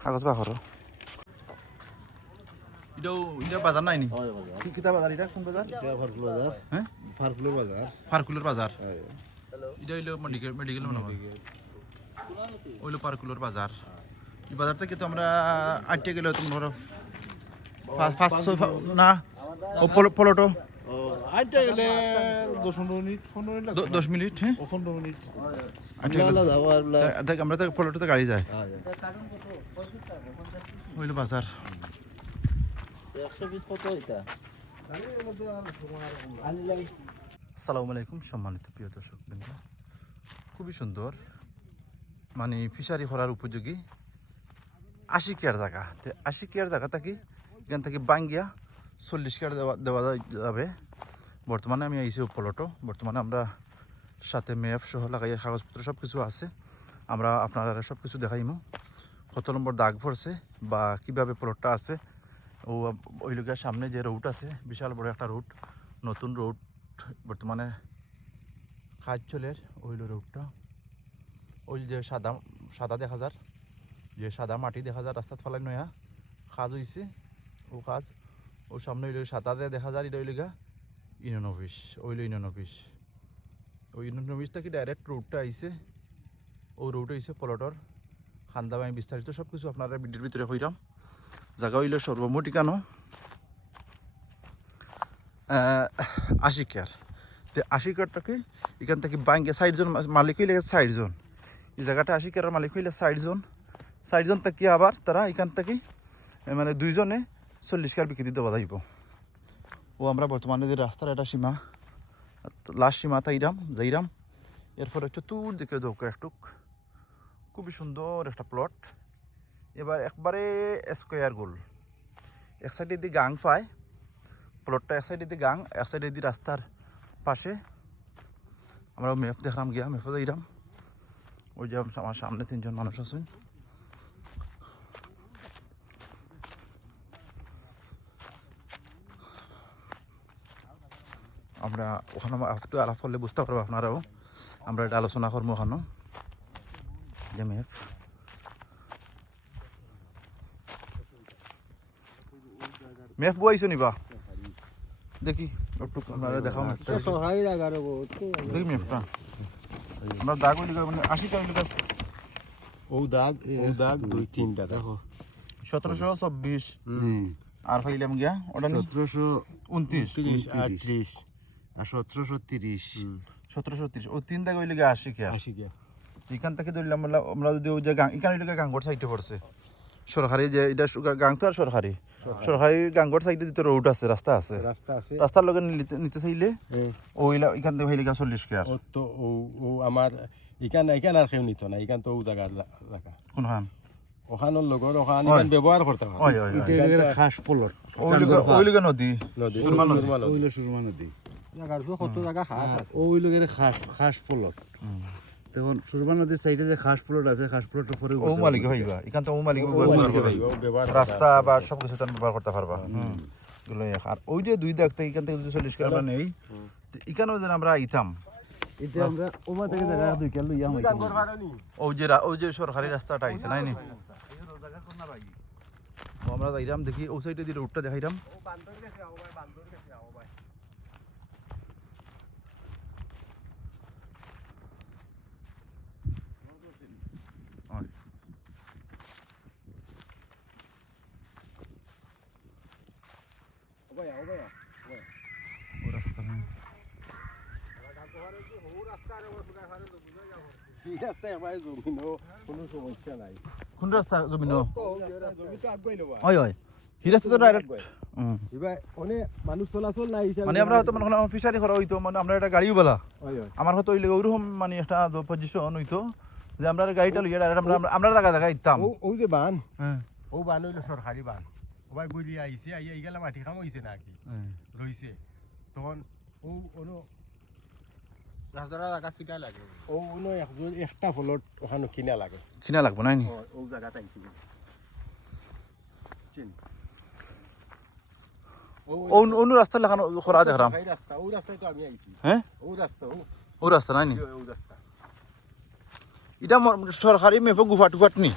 কাগজ বা করো এটাও এটা বাজার নাই নি? কিতা বাজার এটা কোন বাজার এটা ফারকুল বাজার হ্যাঁ ফারকুলের বাজার এটা হইল মেডিকেল মেডিকেল মনে হয় ওইলো পার্কুলার বাজার এই বাজার থেকে তো আমরা আটটে গেলে তুমি ধরো পাঁচশো না ও পলোটো। আইটা গেলে দশ মিনিট পনেরো মিনিট দশ মিনিট হ্যাঁ? পনেরো মিনিট। আমরা তা- পলোটোতে গাড়ি যায় হয়। বাজার। একশো বিশ কত এটা? আসসালামু আলাইকুম সম্মানিত প্রিয় দর্শক বৃন্দ। খুবই সুন্দর মানে ফিশারি করার উপযোগী আশি কেয়ার জায়গা। আশি কেয়ার জায়গা থাকি এখান থেকে বাঙ্গিয়া চল্লিশ কেয়ার দেওয়া দেওয়া যাবে। বর্তমানে আমি আইসি উপলটো। বর্তমানে আমরা সাথে ম্যাপ সহ লাগাই কাগজপত্র সব কিছু আছে। আমরা আপনারা সব কিছু দেখাইমু। কত নম্বর দাগ পড়ছে বা কীভাবে প্লটটা আছে। ও, ওই সামনে যে রোড আছে, বিশাল বড় একটা রুট নতুন রোড বর্তমানে কাজ চলের ওইল রোডটা ওই যে সাদা সাদা দেখা যার, যে সাদা মাটি দেখা যার রাস্তাত ফেলাই নয়া কাজ হইছে। ও কাজ, ও সামনে ওই সাদা দেখা যায় এটা ওইলিগা ইউনিয়ন অফিস ওইল ইউনিয়ন অফিস ওই ইউনিয়ন অফিসটা কি ডাইরেক্ট রুটটা আইছে। ও রুট হইছে পলটর খান্দা আমি বিস্তারিত সব কিছু আপনারা ভিডিওর ভিতরে হইরাম। জায়গা হইল সর্বমোট কেন আশি কেয়ার তো আশি কেয়ারটাকে এখান থেকে ব্যাংকে ষাটজন মালিক হইলে ষাটজন এই জায়গাটা আশি কেয়ারের মালিক হইলে ষাটজন ষাটজন থেকে আবার? তারা এখান থেকে মানে দুইজনে চল্লিশ কেয়ার বিক্রি দেওয়া যাইব ও আমরা বর্তমানে যে রাস্তার একটা সীমা, লাস্ট সীমা তাইরাম যাইরাম এরপরে চতুর দিকে একটুক। খুবই সুন্দর একটা প্লট এবার একবারে স্কোয়ার গোল। এক সাইডে দিয়ে গাং পায়। প্লটটা এক সাইডে দিয়ে গাং, এক সাইডে দিয়ে রাস্তার পাশে। আমরা ম্যাপ দেখলাম গিয়া ম্যাপে যাইলাম ওই যে আমার সামনে তিনজন মানুষ আছেন। আমরা ওখানে একটু আলাপ করলে বুঝতে পারব আপনারাও। আমরা এটা আলোচনা করব ওখানে। যে ম্যাপ ম্যাপ বইছো নিবা দেখি একটু আপনারা দেখাও ম্যাপটা দেখি। ম্যাপটা আমরা দাগ ওই মানে আশি লিখা ও দাগ ও দাগ দুই তিনটা দেখো। সতেরোশো চব্বিশ। আর ফাইলাম গিয়া ওটা সতেরোশো উনত্রিশ। তিরিশ উনত্রিশ। আটত্রিশ। আর সতেরোশো তিরিশ। সতেরোশো তিরিশ। ও তিন দাগ ওই লিখে আশি কে আশি কে এখান থেকে ধরলাম আমরা আমরা যদি ওই যে গাং এখানে লিখে গাঙ্গর সাইডে পড়ছে। সরকারি যে এটা গাং তো আর সরকারি সরকারি গাঙ্গর সাইডে দিতে রোড আছে রাস্তা আছে। রাস্তা আছে। রাস্তার লগে নিতে চাইলে। ওইলা এখান থেকে হইলে চল্লিশ কে আর। ও তো ও ও আমার আর কেউ নিত না ইকান তো ও জায়গার জায়গা। কোন খান ওখানোর লগর ওখান হয়। ব্যবহার করতে পারে খাস পলট। নদী নদী। সুরমা নদী। সুরমা কত জায়গা খাস ওই লোকের খাস খাস পলট তখন সুরমা নদীর সাইডে যে খাস পলট আছে খাস পলটের পরে ও মালিক হইবা এখান তো ও রাস্তা বা সব কিছু তুমি ব্যবহার করতে পারবা। আর ওই যে দুই দাগ থেকে এখান থেকে যদি চল্লিশ আমরা নেই এখানেও যেন আমরা যে সরকারি রাস্তাটা আইছে নাই নি? আমরা দেখি ও সাইডে দিয়ে রোডটা দেখাইরাম হয়। ও রাস্তা নাই। এই রাস্তায় আমার জমিনও কোনো সমস্যা নাই কোন রাস্তা জমিন জমি তো আগুয়াই নেবা হয় হয় হি রাস্তা তো ডাইরেক্ট এবার অনেক মানুষ চলাচল নাই মানে আমরা হয়তো মনে ফিশারি করা হইতো মানে আমরা একটা গাড়িও বলা আমার হয়তো ওইরকম মানে একটা পজিশন হইতো যে আমরা গাড়িটা লইয়া আমরা আমরা জায়গা জায়গা ইতাম ও ও যে বান। হ্যাঁ। ও বান হইল সরকারি বান। ওবাই গড়ি আইছে আইয়া ইগালা মাটি খাম হইছে নাকি? রইছে। তখন ও লাগে। ও ওনো একজন একটা ফলট ওখানে কিনা লাগে। কিনা লাগবো নাই ও জায়গা তাইছি ও অন্য অন্য রাস্তা লাগানো করা দেখলাম। এই ও রাস্তায় তো আমি আইছি। হ্যাঁ? ও রাস্তা ও ও রাস্তা নাই নি ও রাস্তা। এটা সরকারি মেপো গুফা টুফাট নি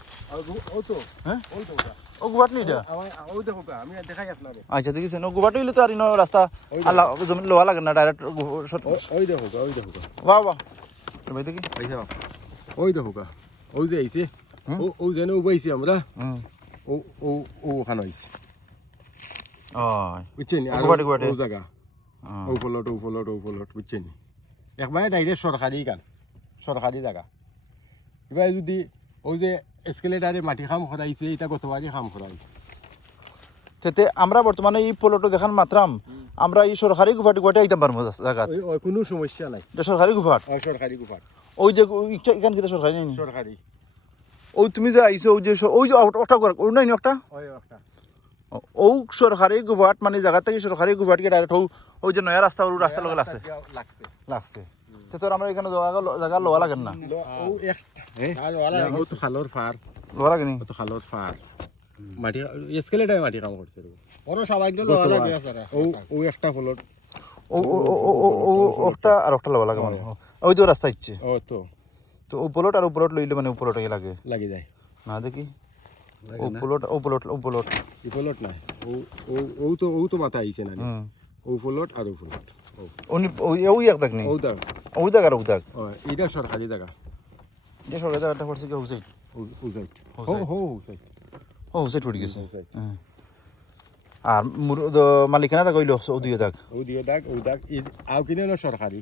ও তো। হ্যাঁ? ওই তো ওটা। ও আমার ওই দেখো আমি দেখাই আপনারে আচ্ছা দেখিছেন ও গুফাট হইলে তো আর ইনো রাস্তা আল্লাহ জমিন লোয়া লাগে না ডাইরেক্ট ও- ওই দেখো ওই দেখো। বাহ বাহ ভাই দেখি ওই দেখো ওই যে আইছে ও ও যেন উবাইছি আমরা ও ও ও ওখানে আইছে বুঝছেন গুবাটে, গুবাটে। ও জায়গা। ও ফলট ও ফলট ও ফলট বুঝছেন একবারে ডাইরেক্ট সরকারি জায়গা এবার যদি ওই যে এসকেলেটারে মাটি খাম খরাইছে এটা গতবারই খাম খরাইছে তেতে আমরা বর্তমানে এই পোলোটো দেখান মাত্রাম আমরা এই সরকারি গুফাটি গুফাটি আইতাম পারব জায়গা ওই ওই কোনো সমস্যা নাই। এটা সরকারি গুফাট সরকারি গুফার ওই যে ইখান কিতা সরকারি নাই সরকারি ওই তুমি যে আইছো ওই যে ওই যে ওটা করে ওই নাই একটা ওই ও সরকারি গুফাট মানে জায়গা থেকে সরকারি গুফাট গিয়ে ডাইরেক্ট ওই যে নয়া রাস্তা ওর রাস্তা লগে লাগছে। লাগছে? তে আমরা এখানে জায়গা জায়গা লোয়া লাগেন না? ও একটা ও তো খালর ফার। লোয়া লাগে নি ও তো খালর ফার। মাটি কাম করছে। ও ও একটা ফলট ও ও ও ও ও ও আর লোয়া লাগে মানে। ওই যে রাস্তা ইচ্ছে ও তো। তো ও পোলট আর ও পোলট লইলে মানে ও পোলট লাগে। লাগি যায়। না দেখি। ও না? ও পোলট ও পোলট ই ফলট নাই ও ও ও তো ও তো মাথা আইছে না ও ফলট আর ও ফলট ও। ওই এক দাগ নেই ও দাগ দাগ আর ওই দাগ ও এটা সরকারি জায়গা যে সরকারি দাগটা পড়ছে কি ও হুসাইড। হো ও সাইড ও হুসাইড পড়ে গেছে। আর মালিকানা দাগ হইল ও দাগ ও দাগ ও দাগ ঈদ আও কিনে না সরকারি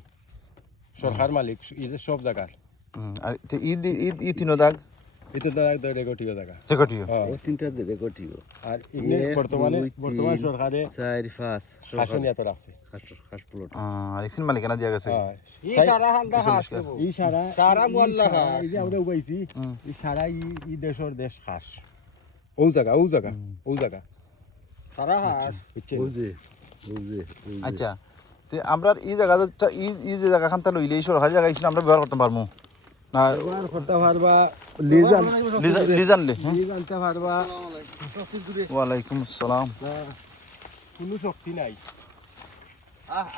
সরকার মালিক ই সব জায়গার আর ঈদ ঈদ ঈদ তিনো দাগ এটা দাগ দাগ রেগটিও জায়গা ও তিনটা দিলে আর ইগনে বর্তমানে বর্তমান সরকারে চার পাঁচ শাসনিয়াত আছে। খাস প্লট আর একদিন মালিকানা দিয়া গেছে। সারা হান্দা হাস ই সারা সারা মোল্লা এই যে আমরা উবাইছি হুম। ই সারা ই ই দেশের দেশ খাস। ও জায়গা ও জায়গা ও জায়গা সারা হাস বুঝে বুঝে আচ্ছা। তে আমরা এই জায়গাটা এই এই জায়গা খানটা লইলে এই সরকারি জায়গা আমরা ব্যবহার করতে পারব না ব্যবহার করতে পারবা লিজান লিজা- লিজানলে? পারবা ওয়ালাইকুম আসসালাম। কোনো শক্তি নাই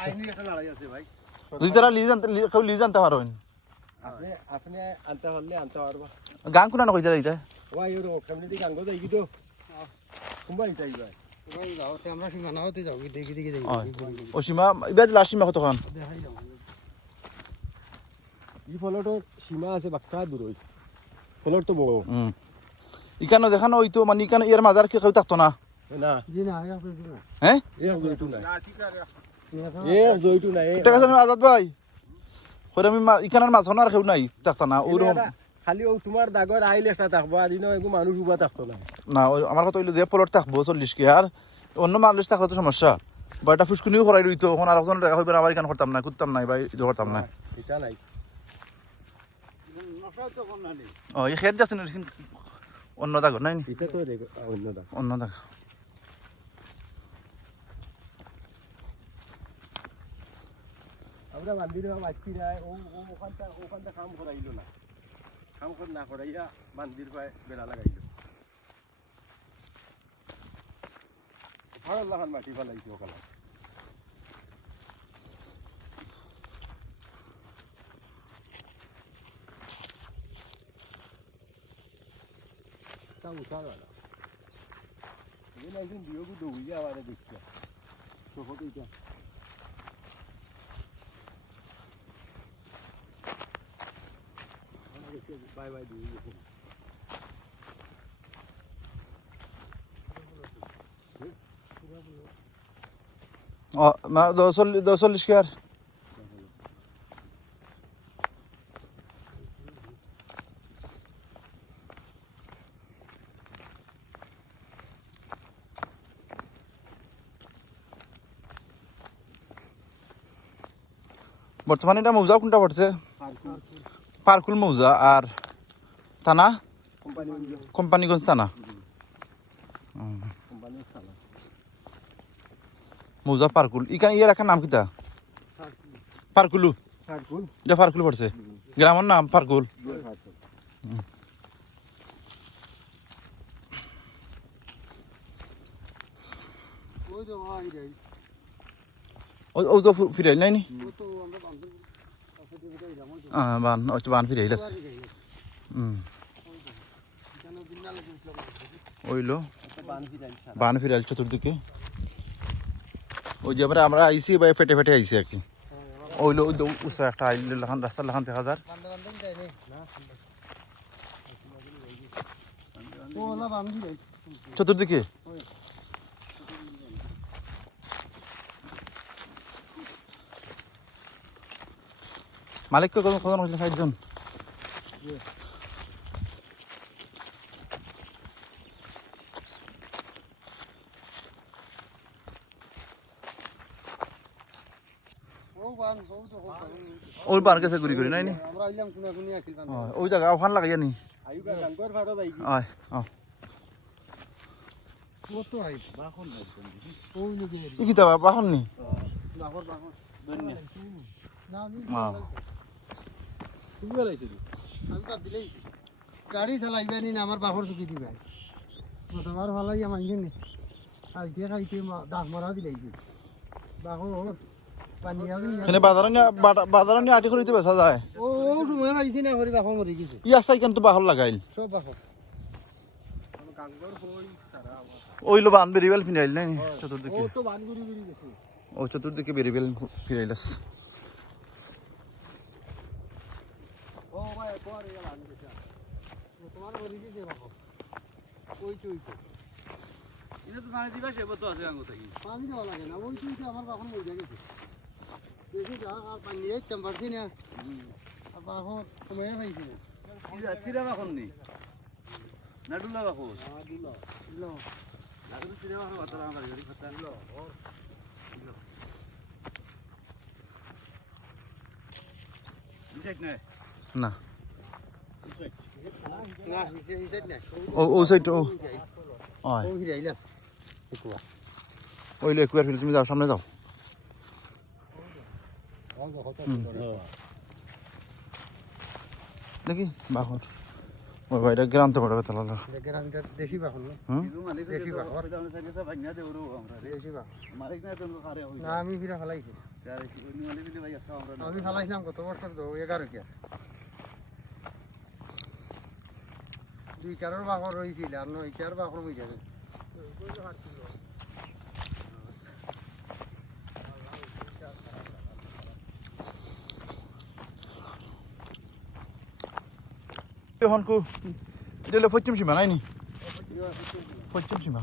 আইনি একটা লড়াই আছে ভাই যদি তারা লিজ আনতে কেউ লিজ আনতে পারো আপনি আপনি আনতে পারলে আনতে পারবা গান কোনা কইতে যাইতে? ওয়া ইউরো কেমনি দি গান গো যাই তো ইতাই ভাই এবার যাও তে আমরা সীমানা হতে যাও দেখি দেখি দেখি। ও সীমা ইবাজ লাস্ট সীমা দেখাই যাও ই ফলটো সীমা আছে বাক্কা দূর হই ফলট তো বড়। ইখানো দেখানো ওই তো মানে ইখানো ইয়ার মাজার কি কেউ থাকতো না? হ্যাঁ আজাদ ভাই। আমি মা- ইখানের মাছ আর কেউ নাই থাকতো না ওই রকম খালি ও তোমার দাগর আইল একটা থাকব আর দিনও এগু মানুষ উবা থাকতো না। না আমার কথা হইল যে পলট থাকব চল্লিশ কে আর অন্য মানুষ থাকলে তো সমস্যা। বা এটা ফুসকুনিও করাই রইতো এখন আর একজন দেখা হইবে আবার ইখান করতাম না করতাম না বা করতাম না এটা নাই। ও এই খেত যাচ্ছে না অন্য দাগ নাই অন্য দাগ। আমরা বান্দির নাই ও ওখানটা ওখানটা কাম করাইলো না। কাম কর না করাইয়া বান্দির পায়ে বেড়া লাগাইলো। ভালো লাগান মাটি ফেলাইছে ওখানে তা উঠা গেল একদিন বিয়োগু দৌড়িয়ে আবার দেখছে চোখত এইটা বাই বাই দিয়ে ও না দশল্লিশ দশল্লিশ কে বর্তমানে এটা মৌজা কোনটা পড়ছে? পারকুল মৌজা আর থানা? কোম্পানি কোম্পানিগঞ্জ থানা। মৌজা পারকুল। ইখানে ইয়ে রাখার নাম কিতা? পারকুলু। এটা পারকুল পড়ছে। গ্রামের নাম পারকুল। ও তো ফু- ফিরাইল নাই নি ও তো আমরা বান্ধব কাছে দিয়ে যাই যেমন আহ, বান তো বান ফিরাইল আছে হুম ওইলো। বান ফিরাল চতুর্দিকে। ওই যে আমরা আইসি বা ফেটে ফেটে আইসি আর কি। ওইলো, ওই উষা একটা আইলো লাখান, রাস্তার লাখান দেখা যার চতুর্দিকে? মালিককে কজন কজন হয়েছিল ষাটজন ওই বার গেছে ঘুরি ঘুরি নাই নি? ওই জায়গা ওখান লাগাইয়া নি। হয় ও ও তো আই বাখন ও লগে ই কিতা বাহন নি? বাহর বাহর না আমি হ্যাঁ। তুমি বেলাইছে আমি বাদ দিলেই গাড়ি চালাইবা নি আমার বাহর চুকি দিবা। তোমার ভালাই আমার ইঞ্জিন আইতে খাইতে ডাক মারা দিলাই বাহর পানি আমি এখানে বাজারে বাজারে আটি করিতে বেচা যায়? ও সময় না করি বাহর মরি গেছে। ই আস্তা কিন্তু বাহর লাগাইল। সব বাহর ওইলো বান বেরিবেল ফিরাইল নাই চতুর্দিকে ও তো বান গুড়ি গুড়ি গেছে। ও চতুর্দিকে বেরিবেল ফিরাইলাস মরি গেছে বাহর ওই তো ওই তো এটা তো পানি দিবা সে তো আছে আঙ্গো থাকি পানি দেওয়া লাগে না ওই তুই আমার বাহর মরে গেছে বেশি যা আর পানি একদম পারছি না আর বাহর সময় পাইছি না চিরা বাখন নি না ডুলা বাখন দিল লাগে তো চিরা বাখন হিসে না। ওই একুয়ার ফিল তুমি যাও সামনে যাও। দেখি বাহর। ওই ভাইটা গ্রাম তো পড়বে তাহলে দেশি বাহর দেশি বাহর। দেশি বাহর। না আমি ফিরে ফেলাইছি। আমি ফেলাইছিলাম কত বছর তো এগারো কিয়া দুই চারের বাহর রয়েছিল আর নয় চার বাহর হয়ে যাবে এখন কো এটা হলো পশ্চিম সীমা নাই নি? পশ্চিম সীমা।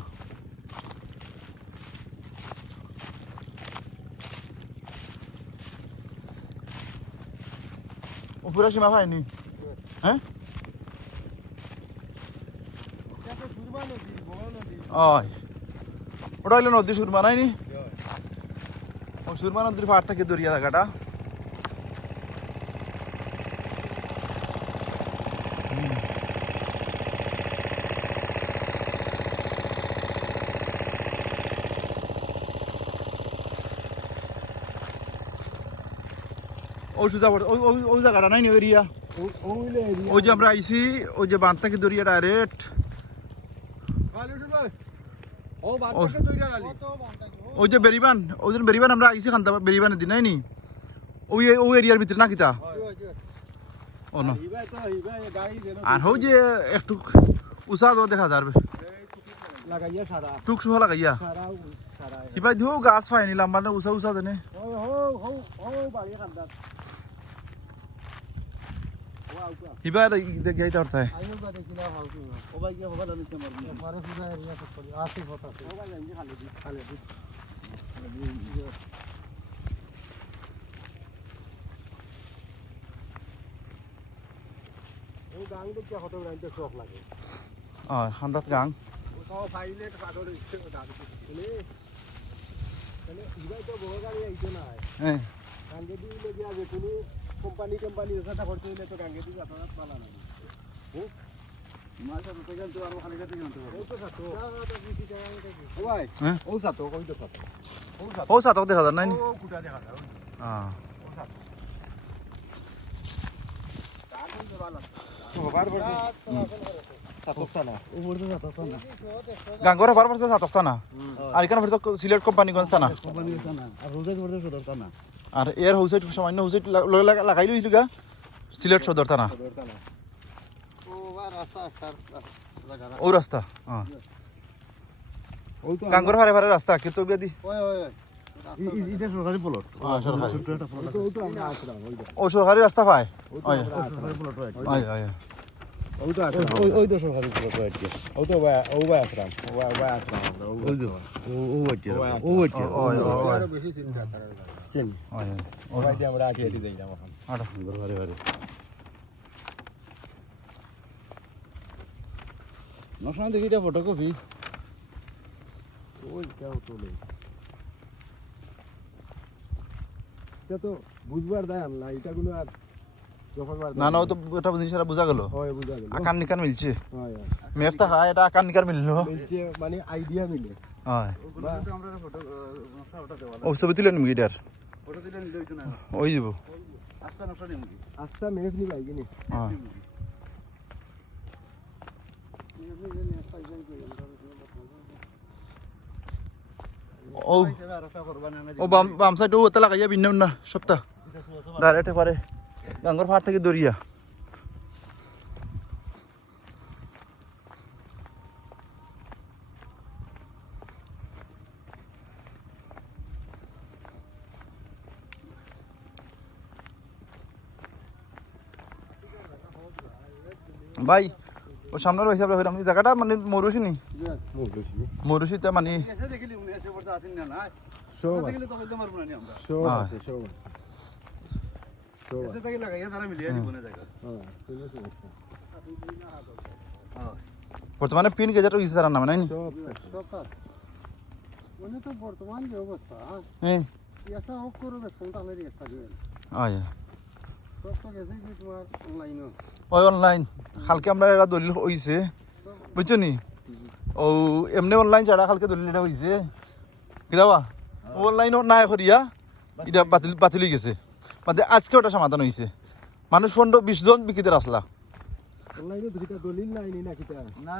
উপরে সীমা পাইনি হ্যাঁ ওই ওটা হইল নদী সুরমা নাই নি? ও সুরমা নদীর পাহাড় থেকে দরিয়া জায়গাটা ওই সুজা ওই জায়গাটা নাই নি এরিয়া? ওই যে আমরা আইছি ওই যে বাঁধ থেকে দরিয়া ডাইরেক্ট ও ও- বাতাসে তৈরি আলি ওই যে বেরিবান, ওই দিন বেরিবান আমরা আইছি খান্তা, বেরিবানের দিন, নাই নি? ওই ওই এরিয়ার ভিতরে না কিতা? ও আর হও যে একটু উষা তো দেখা যাবে টুক সুহা লাগাইয়া। কিবা দিও গাছ পাই নিলাম মানে উষা উষা জানে ও হো হো হো বাড়ি কান্দাত কিবা দেখে যাইতে পারতাই আইও বা দেখিলা কি হবে জানিস আমার পরে পূজা এরিয়া খালি দি ও গাং দেখতে হতো রাইতে শখ লাগে অ খান্দাত গাং। ও সব ফাইলে কাগজ ইচ্ছে গাড়ি মানে মানে হিবাই তো বড় গাড়ি আইতো না হ্যাঁ গাঙ্গে দি লেগে আগে কোনো কোম্পানি কোম্পানি এসাটা করতে হইলে তো গাঙ্গে দি যাতায়াত পালা না। দেখা যায় নাই? গাঙ্গরে ফার পারছে সাতক না আর এখানে সিলেট কোম্পানিগঞ্জ থানা। কোম্পানি না আর রোজা করতে সদর না আর এর হুসাইট সামান্য হুসাইট লাগাই লইছিল গা। সিলেট সদর থানা। ও রাস্তা হ্যাঁ ওই তো গাঙ্গর ফারে ফারে রাস্তা কে তো গিয়ে দি ওই ওই ওই। এটা সরকারি প্লট সরকারি। ছোট্ট একটা প্লট ওই তো আমরা আসলাম ওই তো। ও সরকারি রাস্তা পায়? ওই চেন আমরা আটি আটি এখন দেখি এটা ফটোকপি ওই তোলে এটা তো বুঝবার দেয় আর না না তো এটা জিনিস বোঝা গেল। হয় বুঝা গেল। আকার নিকার মিলছে। হয় মেপ এটা আকার নিকার মিললো। বলছে মানে আইডিয়া মিলে। হয়। ও ছবি তুলে নিবি এটার? ওই যাব আস্তা আস্তা কিনি হ্যাঁ। ও। ও বাম বাম সাইড ও ওতে লাগাইয়া ভিন্ন না সপ্তাহ। ডাইরেক্ট পারে গাঙ্গর ফাট থেকে দরিয়া ভাই ও সামনের পয়সা আমি জায়গাটা মানে মরুসি নি মরুসিতে মানে কেসে দেখিলি উনি এসে পড়তে আসেন না না সব দেখিলে তো কইতে পারব না নি আমরা সব হ্যাঁ। আছে সব আছে সব কেসে থেকে লাগাইয়া তারা মিলিয়ে দিব না জায়গা। হ্যাঁ কোনো সমস্যা হ্যাঁ বর্তমানে পিন গেজাটা ইসে তারা নামে মানে তো বর্তমান যে অবস্থা। হ্যাঁ। ওই অনলাইন কালকে আমরা এটা দলিল হইছে। বুঝছ নি? ও, এমনি অনলাইন ছাড়া কালকে দলিল এটা হইছে। কিদাবা অনলাইন নাই করিয়া, এটা বাতিল বাতিল হয়ে গেছে। মানে আজকে ওটা সমাধান হয়েছে মানুষ পনেরো, বিশ জন বিক্রিতে আসলা।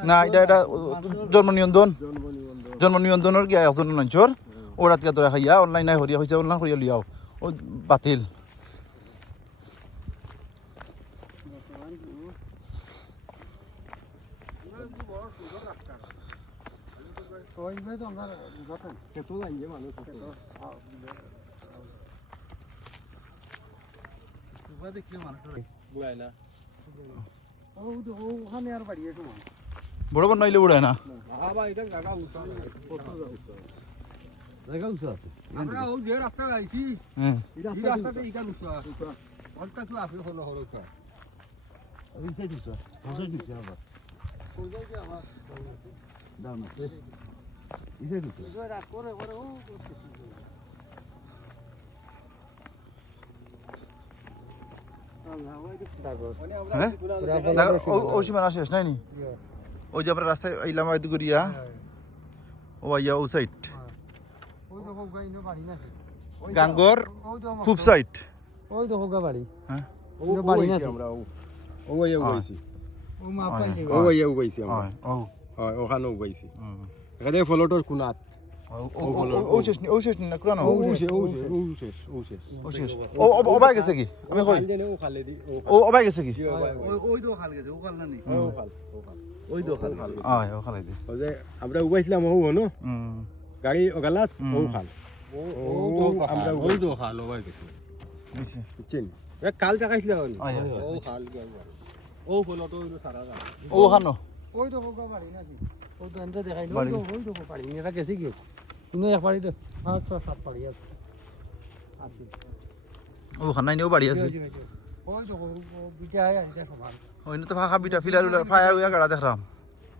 না, এটা এটা জন্ম নিয়ন্ত্রণ জন্ম নিয়ন্ত্রণের গিয়া একজন অঞ্চল ও রাতকে তোরা খাইয়া অনলাইন নাই হরিয়া হয়েছে অনলাইন করিয়া লিয়াও ও বাতিল ওই ভাই তো আমরা বুঝাতেন কত লাগে মানুষ কত সুবা দেখলে মানুষটা বুঝাই না ও তো ওখানে আর বাড়িয়ে তোমার বড় বড় নইলে উড়ায় না। জায়গা উঁচু আছে আমরা ও যে রাস্তা আইছি এই রাস্তাতে ইকান উঠা অল্টা তো আছে হলো হলো উঠা ওই আমার আছে দেখো, ও- ও সীমানা শেষ নাই নি? ওই যে আমরা রাস্তায় আইলাম করিয়া ও আইয়া ও সাইড গাঙ্গর ওই সাইড ওই তো হোক বাড়ি হ্যাঁ? ও বাড়ি না আমরা ও ও ইয়া উবাইছি ও মা পাইলে ও ইয়া উবাইছি আমরা। ও। হয় ওখানে উবাইছি হুম। এখানে ফলটোর কুনাত ও- ও- ও- ও শেষ নি ও শেষ নি না কুরানো ও শেষ ও শেষ ও শেষ ও শেষ ও শেষ ও ও অবাই গেছে কি আমি কই ও অবাই গেছে কি ওই ওই তো খাল গেছে ও খাল না নি ও খাল ও খাল ওই তো খাল আয় ও খালাই দি ও যে আমরা উবাইছিলাম ও গাড়ি ওগালাত ও। খাল ও ও ও তো আমরা ওই তো খাল ওই গেছে বুঝছেন কাল দেখাইছিল আয় ও খাল ও ফলটো হইল সারা ও খানো ওই তো হোক বাড়ি না ও তো এনটা দেখাইলো। ওই তো ওই তো বাড়ি এটা গেছে কি? তুমি এক বাড়ি তো পাঁচ ছয় সাত বাড়ি আছে। আছে ও খানাই নিও বাড়ি আছে? ওই তো বিটা হয় সমান ওই তো ফাঁকা বিটা ফিলার উলার ফায়া উয়া গাড়া দেখলাম।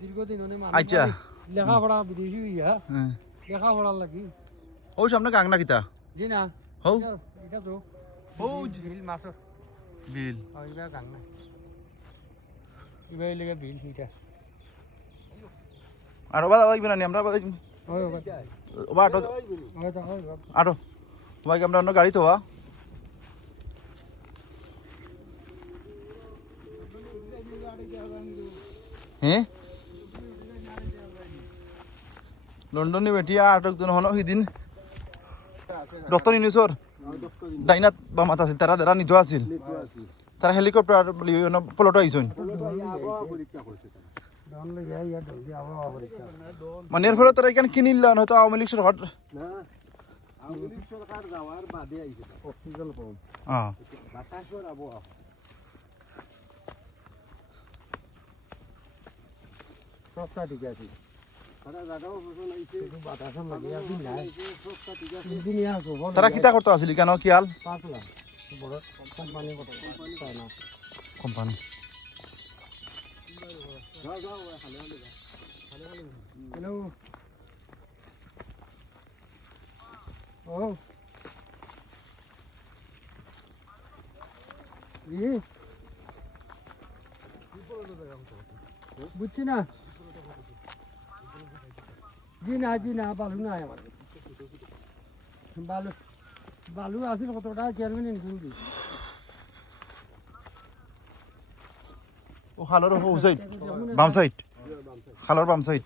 দীর্ঘদিন অনেক আচ্ছা। লেখাপড়া বিদেশি হইয়া হ্যাঁ। লাগি। ও সামনে গাংনা কিতা? জি না। হৌ এটা- তো। ও বিল মাছর বিল। এইবার গাং না। লেগে বিল ফিটা আর বাদা লাগবে না আমরা বাদা ওবা আটো। আটো। ভাই আমরা অন্য গাড়ি তো বা হ্যাঁ লন্ডনে বেটিয়া আটক জন হন সিদিন। ডক্টর ইউনিসর ডাইনাত বা মাতা আছিল তারা দ্বারা নিজ আছিল। তারা হেলিকপ্টার প্লট আইসন ইয়া মানে এর ফলে তারা এখানে কিনিল হয়তো আওয়ামী লীগ সরকার না আওয়ামী সরকার যাওয়ার বাদে আইছে। অক্সিজেন পাম হ্যাঁ বাতাসর আবহাওয়া। সবটা ঠিক আছে। তারা কিতা করতে আসিল কেন? কিয়াল পাতলা। কোম্পানি। কোম্পানি। হ্যালো ও বুঝছি না। জি না জি না, বালু নাই আমার। বালু বালু আছিল কতটা চেয়ারম্যান ইনফুল ও খালর ও সাইড বাম সাইড। খালর বাম সাইড।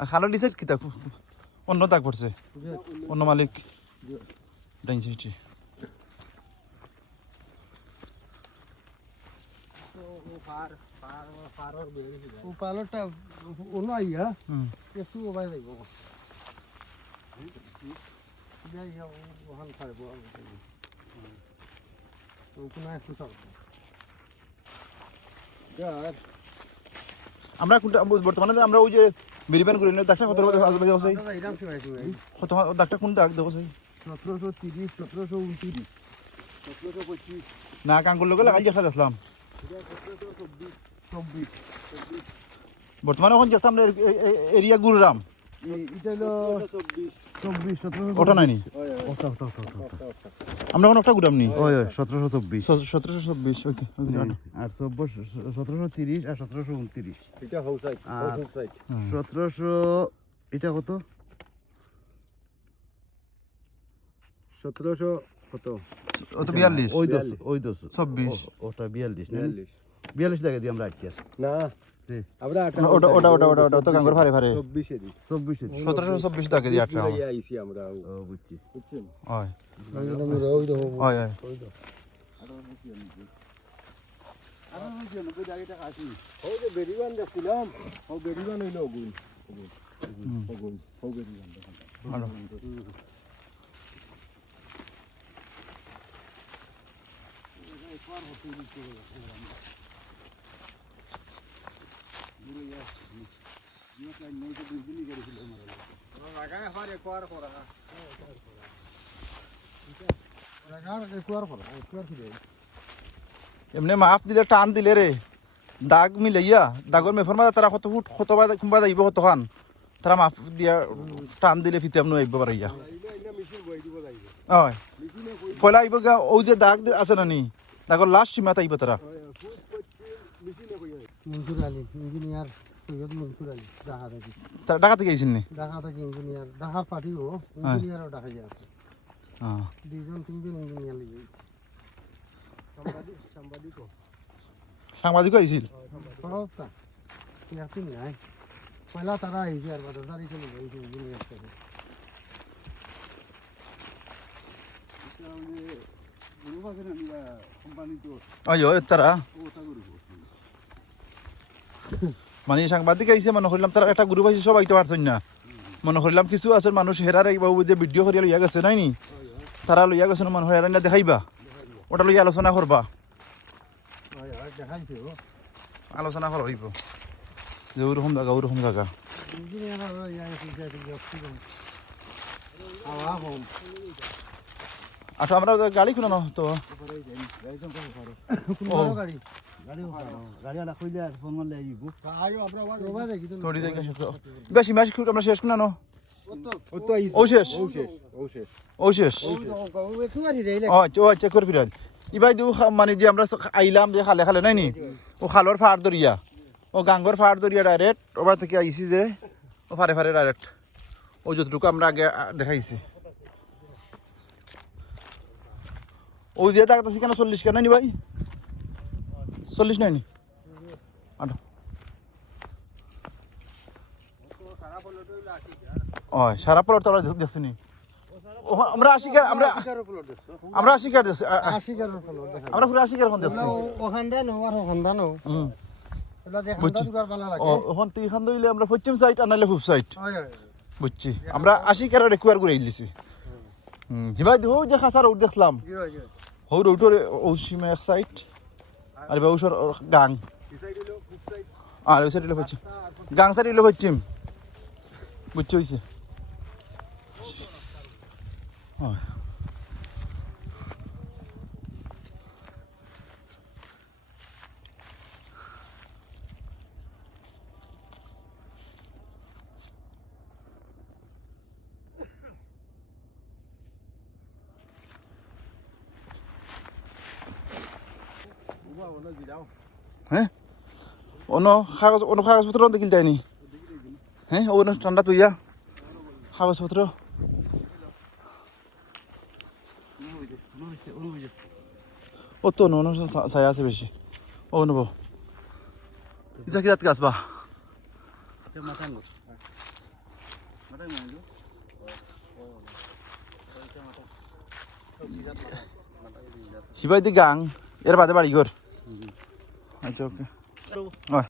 আর খালর ডি সাইড কিতা অন্য দাগ পড়ছে। অন্য মালিক। ডাইন সাইডে। পালটা অন্য আইয়া একটু ওবাই আমরা কোনটা বর্তমানে আমরা ওই যে বেরিবান করি, না, দাগটা কত সময় সময় কত দাগটা কোন দাগ দেখো সেই। সতেরোশো তিরিশ সতেরোশো উনত্রিশ না, কাঙ্গুর লোকে লাগাই যেটা দেখলাম বর্তমানে এখন যেটা আমরা এরিয়া গুরুরাম। সতেরোশো ওটা নাইনি? ওটা ওটা ওটা ওটা আমরা এখন একটা গুরাম নি? ওই ওই সতেরোশো চব্বিশ। সতেরোশো চব্বিশ ওকে আর চব্বিশ সতেরোশো তিরিশ আর সতেরোশো উনত্রিশ। এটা সতেরোশো কত? সতেরোশো কত? বিয়াল্লিশ। ওই দশ ওই দশ। চব্বিশ। ওটা বিয়াল্লিশ বিয়াল্লিশ বিয়াল্লিশ টাকা দিয়ে আমরা আটকে আছি। না। আমরা ওটা ওটা ওটা ওটা ওটা তো কাঙ্গুর ফারে ফারে চব্বিশে দিই চব্বিশে সতেরোশো চব্বিশ টাকা দিয়ে আটটা জুলাই আইছি আমরা ও বুঝছি বুঝছেন হয় ওই তো হয় হয় ও যে বেরিবান দেখছিলাম ও বেরিবান হইল অগুন অগুন অগুন ও বেরিবান ভালো এমনি মাপ দিলে, টান দিলে রে। দাগ মিলাইয়া দাগর মেফর মাঝে তারা কত ফুট কত বা কোনবা যাইব কতখান তারা মাপ দিয়া, টান দিলে ফিতে আপনি আইব পারাইয়া হয়। পয়লা আইব গা ও যে দাগ আছে না নি? দাগর লাস্ট সীমাতে আইব তারা মনসুর আলী ইঞ্জিনিয়ার সৈয়দ মনসুর আলী ঢাকা থেকে। তারা ঢাকা থেকে আইসেন নি? ঢাকা থেকে ইঞ্জিনিয়ার ঢাকা পার্টিও ইঞ্জিনিয়ারও ঢাকা যায় আছে হ্যাঁ দুইজন তিনজন ইঞ্জিনিয়ার লিগে সাংবাদিক আইছিল? সবটা ইয়ার্কি নাই পয়লা তারা আইছে আর বাজার দাঁড়িয়ে চলে যাইছে ইঞ্জিনিয়ার থেকে অয় তারা। মানে সাংবাদিক আইছে মনে করলাম তারা একটা গ্রুপ আইছে সব আইতে পারছেন না। মনে করলাম কিছু আছে মানুষ হেরার বাবু যে ভিডিও করিয়া লইয়া গেছে নাই নি? তারা লইয়া গেছে না মানুষ হেরার না দেখাইবা? ওটা লইয়া আলোচনা করবা আলোচনা করা হইব। যে ওরকম জায়গা ওরকম জায়গা আছে আচ্ছা আমরা গাড়ি খুনানো তো? গাড়ি? বেশি মাস আমরা শেষ তো আইছে ও শেষ? ও শেষ? ফিরান ইবাই দিও মানে যে আমরা আইলাম যে খালে খালে নাই নি ও খালর ফাড় দরিয়া। ও গাঙ্গর ফাড় দরিয়া ডাইরেক্ট ওবার থেকে আইছি যে, ও ফারে ফারে ডাইরেক্ট ও যতটুকু আমরা আগে দেখাইছি। ও দিয়ে তাকাতেছি কেন চল্লিশ কেন নি ভাই? চল্লিশ নাই নি? আটো। ওই সারা প্লট তো আমরা দেখছি নি? আমরা আশিকার আমরা আমরা আশিকার দেখছি আমরা পুরো আশিকার এখন দেখছি ওখান দিয়ে আর ওখান দিয়ে নো হুম এগুলা যে বুঝছি। খান্দা দুবার বালা লাগে ও ওখান থেকে এখান দইলে আমরা পশ্চিম সাইড আর নাইলে পূব সাইড বুঝছি। আমরা আশিকার রেকুয়ার করে দিছি। হুম হো যে খাসার উঠ দেখলাম। হৌ রৌটোর ও এক সাইড আর এবার ওসর গাং। আর, ওই সাইড হচ্ছে গাং সাইড হইলে পশ্চিম বুঝছি হইছে। হয়। হ্যাঁ অন্য কাগজ অন্য কাগজপত্র দেখিল যায়নি হ্যাঁ অন্য ঠান্ডা তুইয়া কাগজপত্র ও তো অন্য ছায়া আছে বেশি ও নেব ইচ্ছা কি গাছ বা সিবাই দি গাং এর বাদে বাড়ি ঘর আচ্ছা ওকে